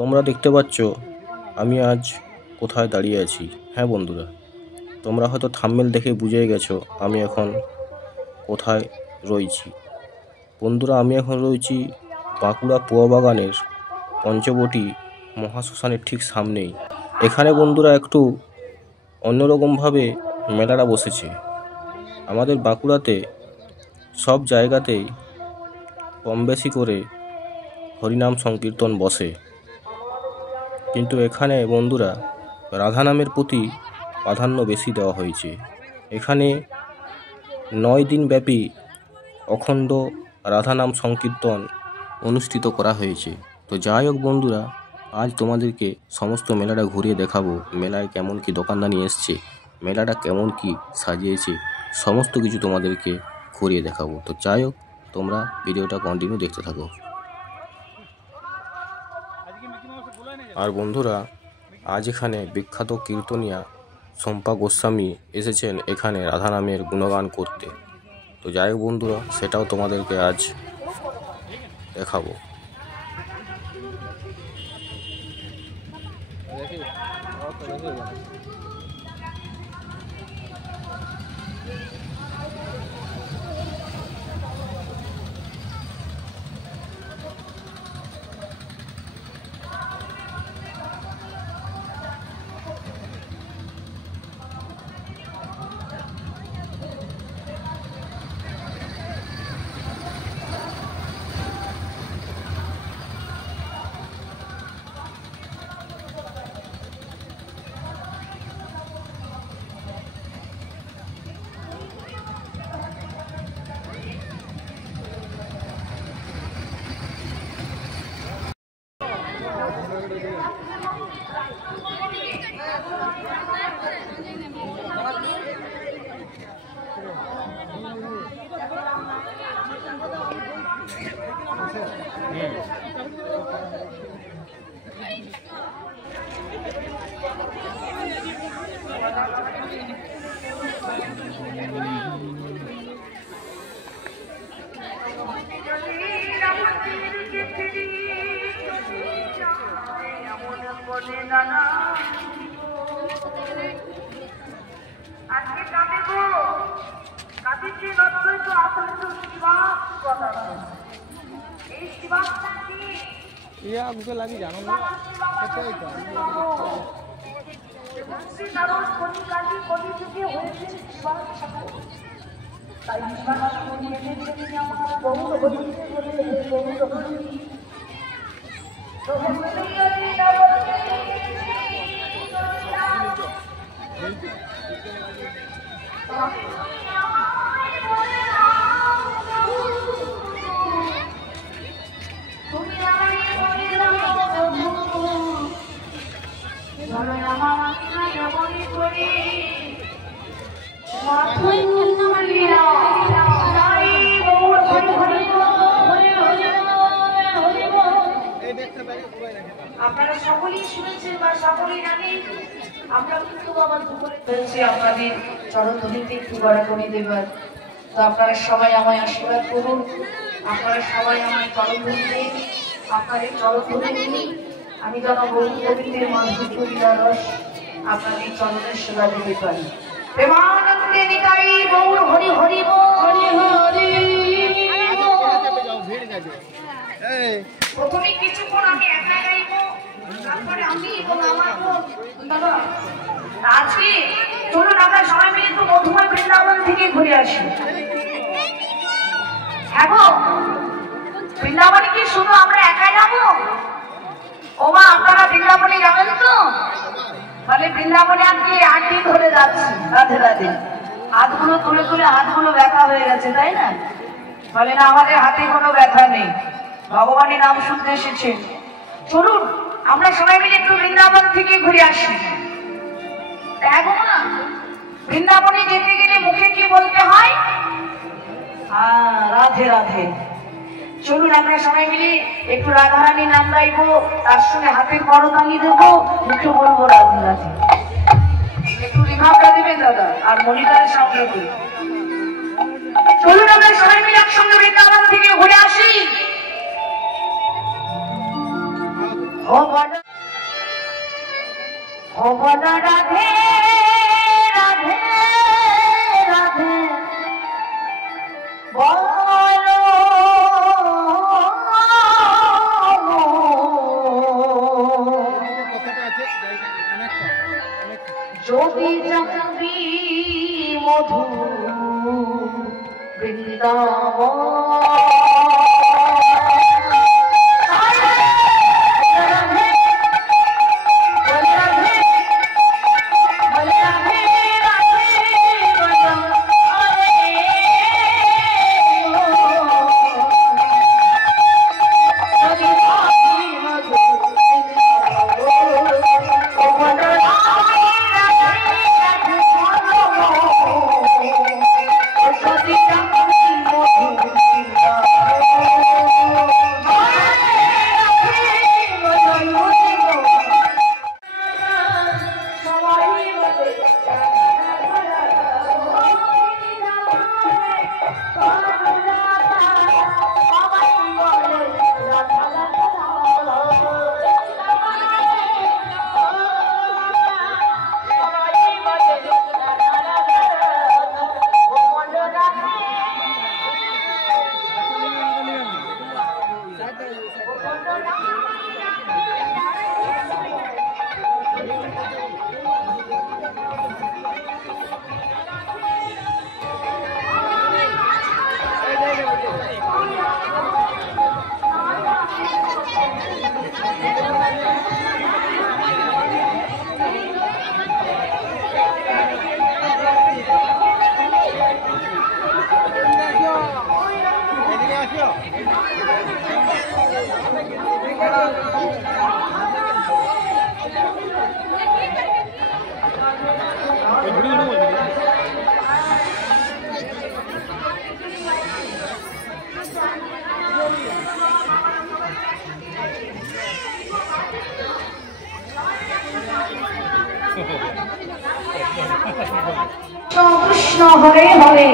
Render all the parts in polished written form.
তোমরা দেখতে পাচ্ছ আমি আজ কোথায় দাঁড়িয়ে আছি। হ্যাঁ বন্ধুরা, তোমরা হয়তো থাম্বনেল দেখে বুঝে গেছো আমি এখন কোথায় রয়েছি। বন্ধুরা, আমি এখন রয়েছি বাঁকুড়া পোয়া বাগানের পঞ্চবটি মহাশ্মশানের ঠিক সামনেই। এখানে বন্ধুরা একটু অন্যরকমভাবে মেলাটা বসেছে। আমাদের বাঁকুড়াতে সব জায়গাতেই কম বেশি করে হরিনাম সংকীর্তন বসে, কিন্তু এখানে বন্ধুরা রাধা নামের প্রতি প্রাধান্য বেশি দেওয়া হয়েছে। এখানে 9 দিন ব্যাপী অখণ্ড রাধা নাম সংকীর্তন অনুষ্ঠিত করা হয়েছে। তো যাই হোক বন্ধুরা, আজ তোমাদেরকে সমস্ত মেলাটা ঘুরিয়ে দেখাবো। মেলায় কেমন কি দোকানদানি এসছে, মেলাটা কেমন কি সাজিয়েছে, সমস্ত কিছু তোমাদেরকে ঘুরিয়ে দেখাবো। তো যাই হোক, তোমরা ভিডিওটা কন্টিনিউ দেখতে থাকো। আর বন্ধুরা, আজ এখানে বিখ্যাত কীর্তনিয়া শম্পা গোস্বামী এসেছেন এখানে রাধা নামের গুণগান করতে। তো যাই হোক বন্ধুরা, সেটাও তোমাদেরকে আজ দেখাবো। আজকে কাঁদে গো কাঁদিছি নতুন তো আসলে তো শিবাস কথা এই শিবাসটা কি ইয়া গুগল আমি জানো না এটাই তো কারণ কোটি কালী কোটি যুগে হয়েছে শিবাস তাই শিবাস করিয়ে দিয়েছে আমার বহু বলিতে বলে বহু তো আপনারা সকলেই শুনেছেন বা সকলেই জানেন, আমরা কিন্তু আবার দুপুরে বলছি আপনাদের চরণধুলিতে একটু গড়াগড়ি দেবার। তো আপনারা সবাই আমায় আশীর্বাদ করুন, আপনারা সবাই আমায় চরণধুলি দেন। আপনাদের চরণধুলি নিয়ে আমি যেন বহু গোবিন্দের মাধুর্য রস আপনাদের চরণের সেবা দিতে পারি। প্রেমানন্দে নিতাই গৌর হরি হরি হরি হরি। প্রথমে কিছুক্ষণ আমি একা গাইব, তারপরে আমি এবং আমার বাবা আজকে চলুন আমরা সবাই মিলে একটু মধুময় বৃন্দাবন থেকে ঘুরে আসি। হ্যাঁ গো, বৃন্দাবনে কি শুধু আমরা একাই যাবো? ও মা, আপনারা বৃন্দাবনে যাবেন তো? মানে বৃন্দাবনে আজকে 8 দিন ধরে যাচ্ছি। রাধে রাধে। হাতগুলো তুলে তুলে হাতগুলো ব্যথা হয়ে গেছে, তাই না? বলে না, আমাদের হাতে কোনো ব্যথা নেই, ভগবানের নাম শুনতে এসেছে। চলুন আমরা সবাই মিলে একটু বৃন্দাবন থেকে ঘুরে আসি। দেখো না, বৃন্দাবনে যেতে গেলে মুখে কি বলতে হয়? রাধে রাধে। চলুন আমরা সবাই মিলে একটু রাধারানী নাম গাইবো, তার সঙ্গে হাতের করতালি দেবো, মুখে বলবো রাধে রাধে। একটু রিভাবটা দেবেন দাদা, আর মনিটরের সামনে করি। চলুন আমরা সবাই মিলে একসঙ্গে বৃন্দাবন থেকে ঘুরে আসি। ও ও বল রাধে রাধে রাধে বলো কথাটা আছে অনেকটা যদি যাবি মধু বৃন্দাবন কৃষ্ণ হরে হরে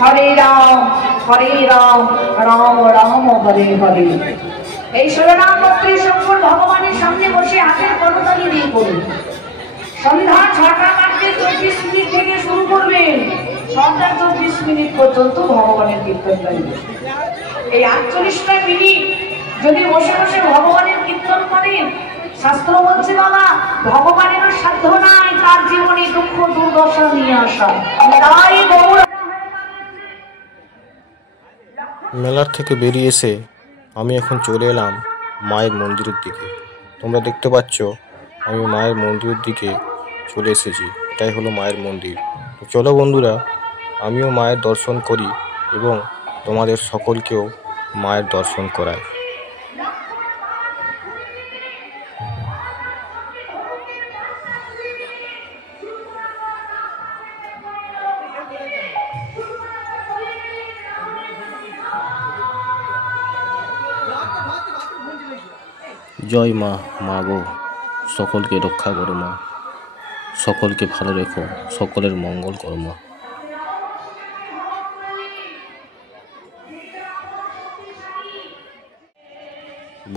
হরে রাম রাম রাম হরে হরে। এই শিরোনাম ভক্তি শঙ্কর ভগবানের সামনে বসে হাতের করতালি দিয়ে করুন। সন্ধ্যা ৬টা বাজতে ২৪ মিনিট থেকে শুরু করবেন, সন্ধ্যা ২৪ মিনিট পর্যন্ত ভগবানের কীর্তন গাইবে। এই ৪৮টা মিনিট যদি বসে বসে ভগবানের কীর্তন করেন, শাস্ত্র বলছে বাবা ভগবানেরও সাধ্য নাই তার জীবনে দুঃখ দুর্দশা নিয়ে আসা। তাই মেলার থেকে বেরিয়ে এসে আমি এখন চলে এলাম মায়ের মন্দিরের দিকে। তোমরা দেখতে পাচ্ছ আমি মায়ের মন্দিরের দিকে চলে এসেছি। এটাই হলো মায়ের মন্দির। তো চলো বন্ধুরা, আমিও মায়ের দর্শন করি এবং তোমাদের সকলকেও মায়ের দর্শন করাই। জয় মা, মা গো, সকলকে রক্ষা করো মা, সকলকে ভালো রেখো, সকলের মঙ্গল করো মা।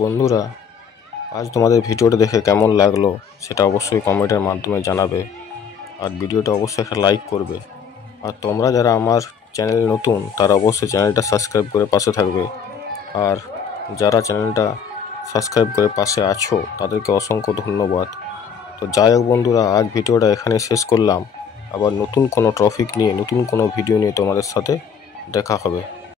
বন্ধুরা, আজ তোমাদের ভিডিওটা দেখে কেমন লাগলো সেটা অবশ্যই কমেন্টের মাধ্যমে জানাবে, আর ভিডিওটা অবশ্যই একটা লাইক করবে। আর তোমরা যারা আমার চ্যানেল নতুন তারা অবশ্যই চ্যানেলটা সাবস্ক্রাইব করে পাশে থাকবে, আর যারা চ্যানেলটা সাবস্ক্রাইব করে পাশে আছো তাদেরকে অসংখ্য ধন্যবাদ। তো যাই হোক বন্ধুরা, আজ ভিডিওটা এখানে শেষ করলাম। আবার নতুন কোনো টপিক নিয়ে, নতুন কোনো ভিডিও নিয়ে তোমাদের সাথে দেখা হবে।